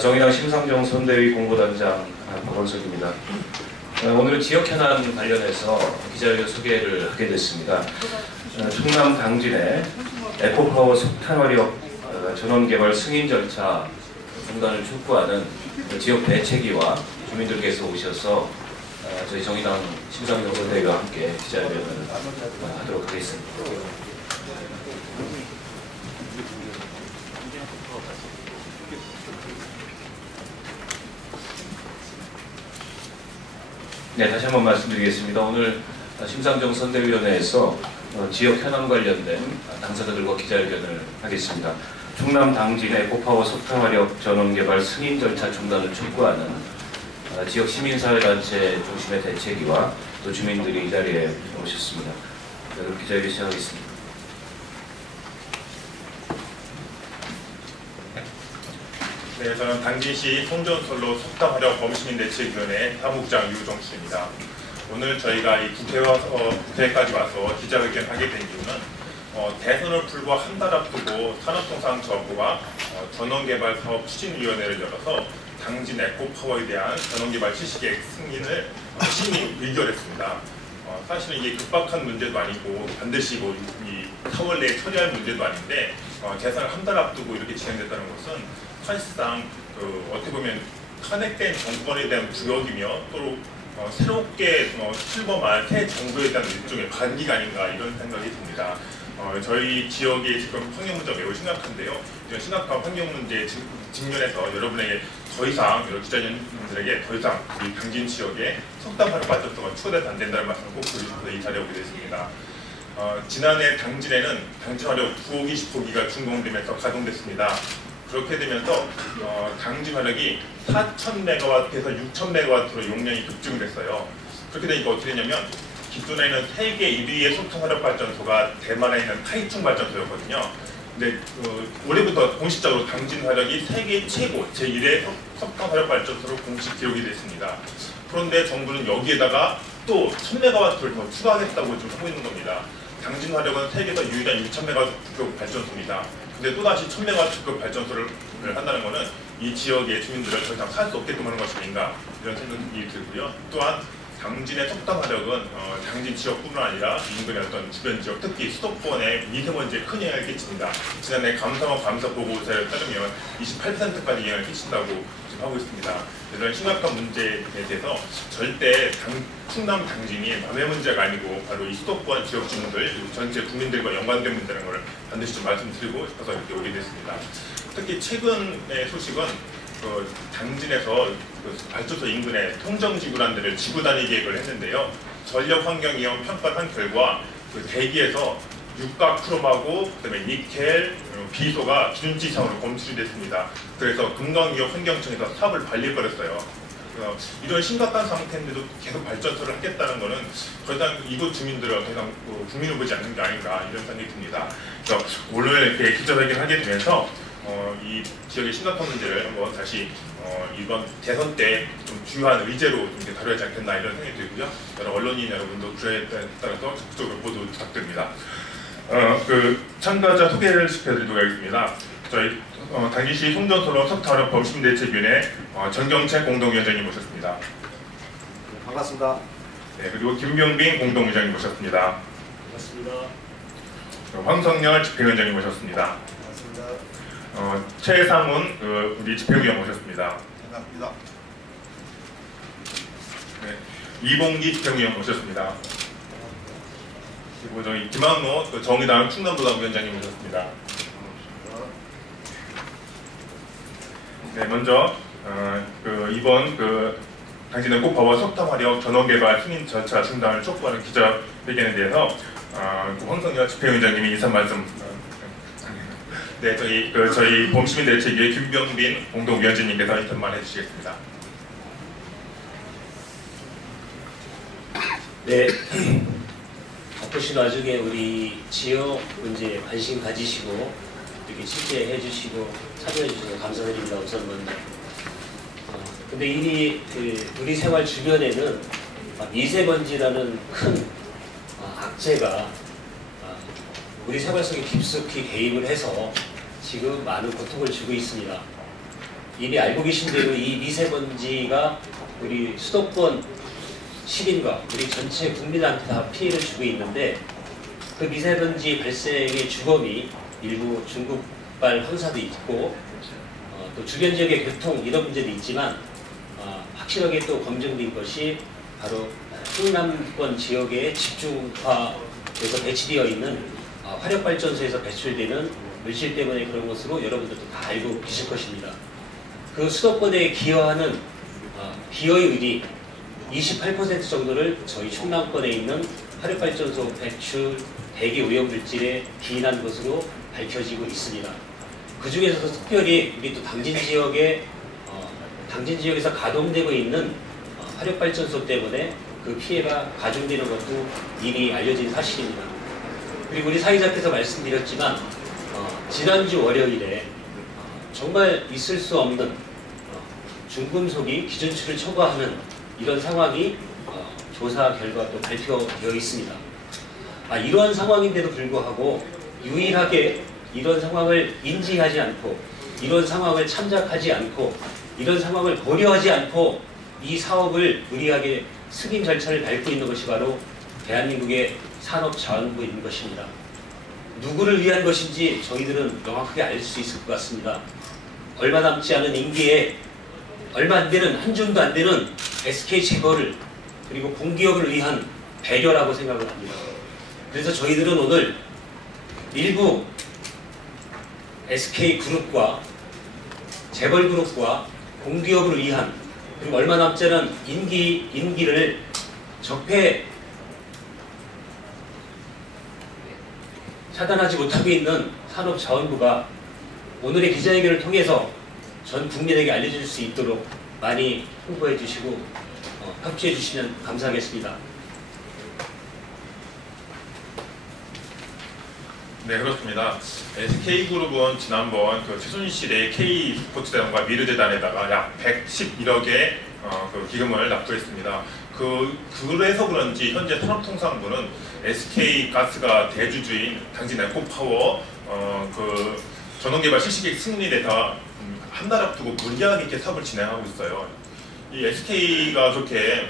정의당 심상정 선대위 공보단장 박원석입니다. 오늘은 지역 현안 관련해서 기자회견 소개를 하게 됐습니다. 충남 당진의 에코파워 석탄 화력 전원 개발 승인 절차 중단을 촉구하는 지역 대책위와 주민들께서 오셔서 저희 정의당 심상정 선대위와 함께 기자회견을 하도록 하겠습니다. 네, 다시 한번 말씀드리겠습니다. 오늘 심상정 선대위원회에서 지역 현안 관련된 당사자들과 기자회견을 하겠습니다. 충남 당진의 에코파워 석탄 화력 전원 개발 승인 절차 중단을 촉구하는 지역 시민사회단체 중심의 대책위와 또 주민들이 이 자리에 오셨습니다. 그럼 기자회견 시작하겠습니다. 네, 저는 당진시 송전솔로 석탄 화력 범시민대책위원회 사무국장 유정수입니다. 오늘 저희가 이 국회까지 와서 기자회견을 하게 된 이유는 대선을 불과 한 달 앞두고 산업통상자원부가 전원개발 사업 추진위원회를 열어서 당진 에코파워에 대한 전원개발 실시계획 승인을 심의 의결했습니다. 사실은 이게 급박한 문제도 아니고 반드시 이 4월 내에 처리할 문제도 아닌데 대선을 한 달 앞두고 이렇게 진행됐다는 것은 사실상 어떻게 보면 탄핵된 정권에 대한 부역이며 또 새롭게 출범할 새 정부에 대한 일종의 반기가 아닌가 이런 생각이 듭니다. 저희 지역의 지금 환경 문제가 매우 심각한데요. 이런 심각한 환경 문제에 직면해서 여러분에게 더 이상 기자님들에게 더 이상 우리 당진 지역에 석탄 화력 발전소가 추가돼서 안 된다는 말씀을 꼭 드리셔서 이 자리에 오게 됐습니다. 지난해 당진에는 당진 화력 9호 20호기가 준공되면서 가동됐습니다. 그렇게 되면서 당진 화력이 4,000MW에서 6,000MW로 용량이 급증됐어요. 그렇게 되니까 어떻게 되냐면 기존에는 세계 1위의 석탄 화력 발전소가 대만에 있는 타이충 발전소였거든요. 근데 올해부터 공식적으로 당진 화력이 세계 최고 제1의 석탄 화력 발전소로 공식 기록이 됐습니다. 그런데 정부는 여기에다가 또 1,000MW를 더 추가하겠다고 지금 하고 있는 겁니다. 당진 화력은 세계에서 유일한 6,000MW 발전소입니다. 근데 또다시 1,000MW 발전소를 한다는 것은 이 지역의 주민들을 더 이상 살 수 없게끔 하는 것이 아닌가 이런 생각이 들고요. 또한 당진의 석탄 화력은 당진 지역뿐만 아니라 인근의 어떤 주변 지역, 특히 수도권의 미세먼지에 큰 영향을 끼칩니다. 지난해 감사원 감사 보고서에 따르면 28%까지 영향을 끼친다고 지금 하고 있습니다. 이런 심각한 문제에 대해서 절대 충남 당진이 남의 문제가 아니고 바로 이 수도권 지역 주민들, 전체 국민들과 연관된 문제라는 것을 반드시 좀 말씀드리고 싶어서 이렇게 오게 됐습니다. 특히 최근의 소식은 당진에서 발전소 인근에 통정지구라는 데를 지구 단위 계획을 했는데요. 전력환경위원 평가를 한 결과 대기에서 육각 크롬하고 그다음에 니켈, 비소가 기준치 이상으로 검출이 됐습니다. 그래서 금강위협 환경청에서 사업을 발리버렸어요. 이런 심각한 상태인데도 계속 발전소를 하겠다는 것은 더 이상 이곳 주민들은 더 이상 국민을 보지 않는 게 아닌가 이런 생각이 듭니다. 그래서 오늘 이렇게 기자회견을 하게 되면서 이 지역의 심각한 문제를 한번 다시 이번 대선 때 좀 주요한 의제로 좀 다뤄야지 않겠나 이런 생각이 들고요. 여러 언론인 여러분도 그에 따라서 적극적으로 보도 부탁드립니다. 참가자 소개를 시켜드리도록 하겠습니다. 저희 당진시 송전솔로 석탄 화력 범시민대책위원회 전경채 공동위원장님 모셨습니다. 반갑습니다. 네, 그리고 김병빈 공동위원장님 모셨습니다. 반갑습니다. 황성열 집행위원장님 모셨습니다. 반갑습니다. 최상훈 우리 집행위원 모셨습니다. 반갑습니다. 네, 이봉기 집행위원 모셨습니다. 그리고 저희 김학노 정의당 충남도당위원장님 모셨습니다. 네, 먼저 이번 당진의 에코파워 석탄 화력 전원 개발 승인 절차 중단을 촉구하는 기자회견에 대해서 황성열 집행위원장님이 인사 말씀. 네, 저희 범시민대책위의 김병빈 공동위원장님께서 인사만 해주시겠습니다. 네, 바쁘신 와중에 우리 지역 문제에 관심 가지시고 이렇게 취재해 주시고 참여해 주셔서 감사드립니다. 우선 먼저. 근데 이미 우리 생활 주변에는 미세먼지라는 큰 악재가 우리 생활 속에 깊숙이 개입을 해서 지금 많은 고통을 주고 있습니다. 이미 알고 계신 대로 이 미세먼지가 우리 수도권 시민과 우리 전체 국민한테 다 피해를 주고 있는데, 그 미세먼지 발생의 주범이 일부 중국발 황사도 있고 또 주변 지역의 교통 이런 문제도 있지만, 확실하게 또 검증된 것이 바로 충남권 지역에 집중화돼서 배치되어 있는 화력발전소에서 배출되는 물질 때문에 그런 것으로 여러분들도 다 알고 계실 것입니다. 그 수도권에 기여하는 기여율이 28% 정도를 저희 충남권에 있는 화력발전소 배출 대기 오염물질에 기인한 것으로 밝혀지고 있습니다. 그 중에서도 특별히 우리 또 당진 지역에서 가동되고 있는 화력발전소 때문에 그 피해가 가중되는 것도 이미 알려진 사실입니다. 그리고 우리 사회자께서 말씀드렸지만 지난주 월요일에 정말 있을 수 없는 중금속이 기준치를 초과하는 이런 상황이 조사 결과 또 발표되어 있습니다. 이러한 상황인데도 불구하고 유일하게 이런 상황을 인지하지 않고, 이런 상황을 참작하지 않고, 이런 상황을 고려하지 않고 이 사업을 무리하게 승인 절차를 밟고 있는 것이 바로 대한민국의 산업자원부인 것입니다. 누구를 위한 것인지 저희들은 명확하게 알 수 있을 것 같습니다. 얼마 남지 않은 임기에 얼마 안 되는, 한 줌도 안 되는 SK 제거를, 그리고 공기업을 위한 배려라고 생각을 합니다. 그래서 저희들은 오늘 일부 SK그룹과 재벌그룹과 공기업을 위한, 그리고 얼마 남지 않은 임기를 차단하지 못하고 있는 산업자원부가 오늘의 기자회견을 통해서 전 국민에게 알려줄 수 있도록 많이 홍보해 주시고 협조해 주시면 감사하겠습니다. 네, 그렇습니다. SK그룹은 지난번 그 최순실의 K스포츠재단과 미르재단에다가 약 111억의 그 기금을 납부했습니다. 그래서 그런지 현재 산업통상부는 SK가스가 대주주인 당진 에코파워 그 전원개발 실시계획 승인에다 한 달 앞두고 무리하게 이렇게 사업을 진행하고 있어요. 이 SK가 그렇게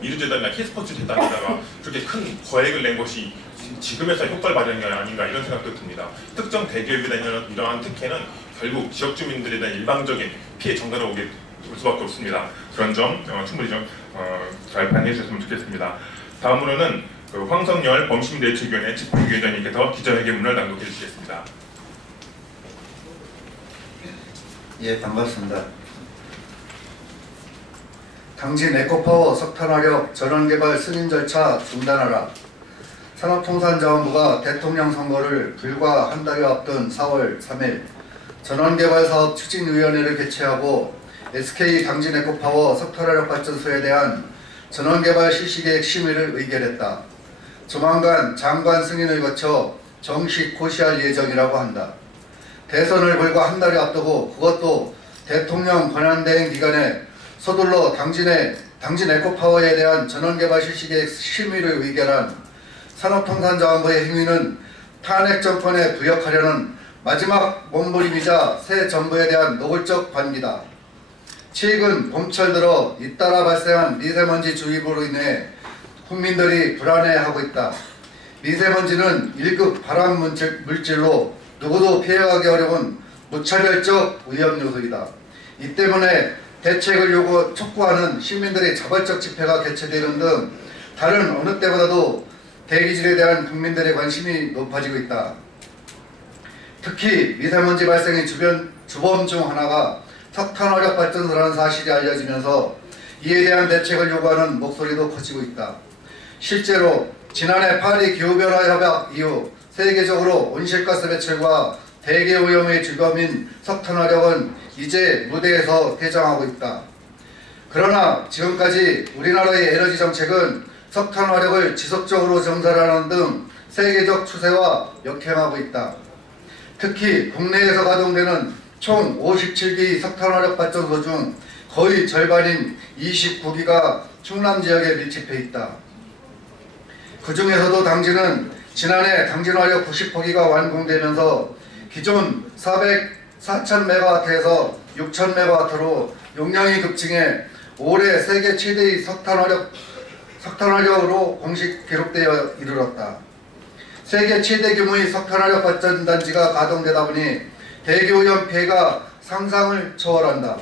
미르재단이나 K스포츠재단에다가 그렇게 큰 거액을 낸 것이 지금에서 효과를 발휘한 게 아닌가 이런 생각도 듭니다. 특정 대기업에 대한 이러한 특혜는 결국 지역 주민들에 대한 일방적인 피해 전가로 올 수밖에 없습니다. 그런 점 충분히 좀 잘 반영해 주셨으면 좋겠습니다. 다음으로는 그 황성열 범시민대책위원회 집행위원장님께서 기자회견문을 낭독해 주시겠습니다. 예, 반갑습니다. 당진 에코파워 석탄화력 전원개발 승인 절차 중단하라. 산업통상자원부가 대통령 선거를 불과 한 달여 앞둔 4월 3일 전원개발사업 추진위원회를 개최하고 SK 당진 에코파워 석탄화력 발전소에 대한 전원개발 실시계획 심의를 의결했다. 조만간 장관 승인을 거쳐 정식 고시할 예정이라고 한다. 대선을 불과 한 달여 앞두고 그것도 대통령 권한대행 기간에 서둘러 당진 에코파워에 대한 전원개발 실시계획 심의를 의결한 산업통상자원부의 행위는 탄핵 정권에 부역하려는 마지막 몸부림이자 새 정부에 대한 노골적 반기다. 최근 봄철 들어 잇따라 발생한 미세먼지 주의보로 인해 국민들이 불안해하고 있다. 미세먼지는 1급 발암 물질로 누구도 피해가기 어려운 무차별적 위험 요소이다. 이 때문에 대책을 촉구하는 시민들의 자발적 집회가 개최되는 등 다른 어느 때보다도 대기질에 대한 국민들의 관심이 높아지고 있다. 특히 미세먼지 발생의 주범 중 하나가 석탄화력 발전소라는 사실이 알려지면서 이에 대한 대책을 요구하는 목소리도 커지고 있다. 실제로 지난해 파리 기후변화 협약 이후 세계적으로 온실가스 배출과 대기오염의 주범인 석탄화력은 이제 무대에서 퇴장하고 있다. 그러나 지금까지 우리나라의 에너지 정책은 석탄화력을 지속적으로 정산하는 등 세계적 추세와 역행하고 있다. 특히 국내에서 가동되는 총 57기 석탄화력 발전소 중 거의 절반인 29기가 충남 지역에 밀집해 있다. 그 중에서도 당진은 지난해 당진화력 90호기가 완공되면서 기존 4,000메가와트에서 6,000메가와트로 용량이 급증해 올해 세계 최대의 석탄화력으로 공식 기록되어 이르렀다. 세계 최대 규모의 석탄화력 발전단지가 가동되다 보니 대기오염 피해가 상상을 초월한다.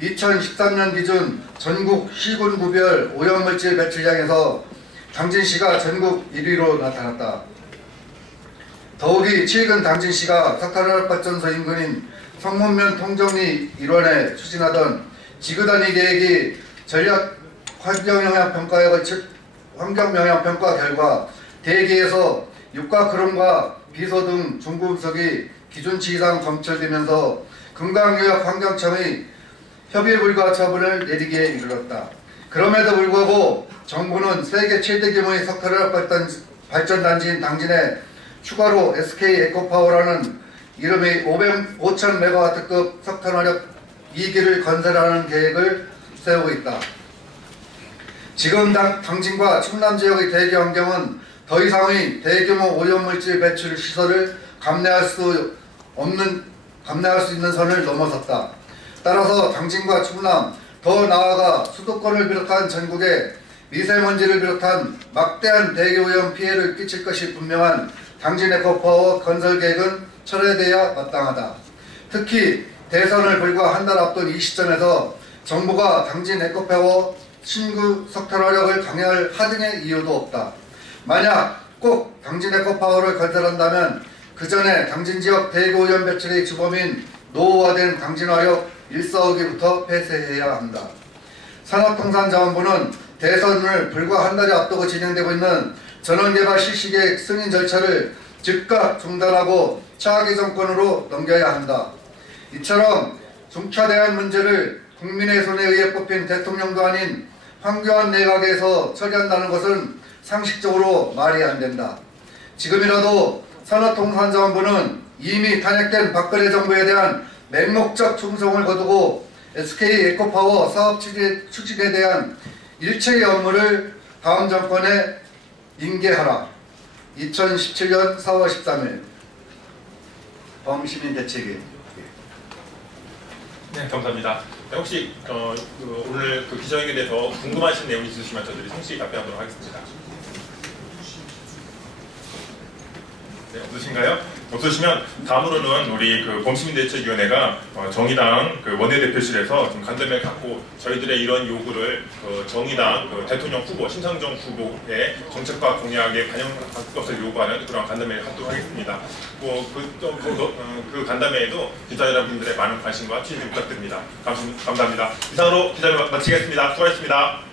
2013년 기준 전국 시군구별 오염물질 배출량에서 당진시가 전국 1위로 나타났다. 더욱이 최근 당진시가 석탄화력발전소 인근인 성문면 통정리 일원에 추진하던 지구단위 계획이 전략 환경영향평가 결과 대기에서 육가크롬과 비소 등 중금속이 기준치 이상 검출되면서 금강유역환경청의 협의 불가 처분을 내리기에 이르렀다. 그럼에도 불구하고 정부는 세계 최대 규모의 석탄화력 발전단지인 당진에 추가로 SK 에코파워라는 이름의 5,000메가와트급 석탄화력 2기를 건설하는 계획을 세우고 있다. 지금 당진과 충남 지역의 대기 환경은 더 이상의 대규모 오염물질 배출 시설을 감내할 수 있는 선을 넘어섰다. 따라서 당진과 충남, 더 나아가 수도권을 비롯한 전국에 미세먼지를 비롯한 막대한 대기오염 피해를 끼칠 것이 분명한 당진 에코파워 건설 계획은 철회돼야 마땅하다. 특히 대선을 불과 한 달 앞둔 이 시점에서 정부가 당진 에코파워 신규 석탄화력을 강행할 하등의 이유도 없다. 만약 꼭 당진 에코파워를 건설한다면 그 전에 당진 지역 대기오염 배출의 주범인 노후화된 당진화력 1사호기부터 폐쇄해야 한다. 산업통상자원부는 대선을 불과 한 달이 앞두고 진행되고 있는 전원개발 실시계획 승인 절차를 즉각 중단하고 차기 정권으로 넘겨야 한다. 이처럼 중차대한 문제를 국민의 손에 의해 뽑힌 대통령도 아닌 황교안 내각에서 처리한다는 것은 상식적으로 말이 안 된다. 지금이라도 산업통상자원부는 이미 탄핵된 박근혜 정부에 대한 맹목적 충성을 거두고 SK 에코파워 사업 추진에 대한 일체의 업무를 다음 정권에 인계하라. 2017년 4월 13일 범시민 대책위. 네, 감사합니다. 네, 혹시 오늘 기자회견에서 궁금하신 내용이 있으시면 저희들이 상시 답변하도록 하겠습니다. 네, 없으신가요? 없으시면 다음으로는 우리 범시민대책위원회가 정의당 원내대표실에서 좀 간담회를 갖고 저희들의 이런 요구를 정의당 대통령 후보 심상정 후보의 정책과 공약에 반영할 것을 요구하는 그런 간담회를 갖도록 하겠습니다. 그 간담회에도 기자 여러분들의 많은 관심과 취임 부탁드립니다. 감사합니다. 이상으로 기자회견 마치겠습니다. 수고하셨습니다.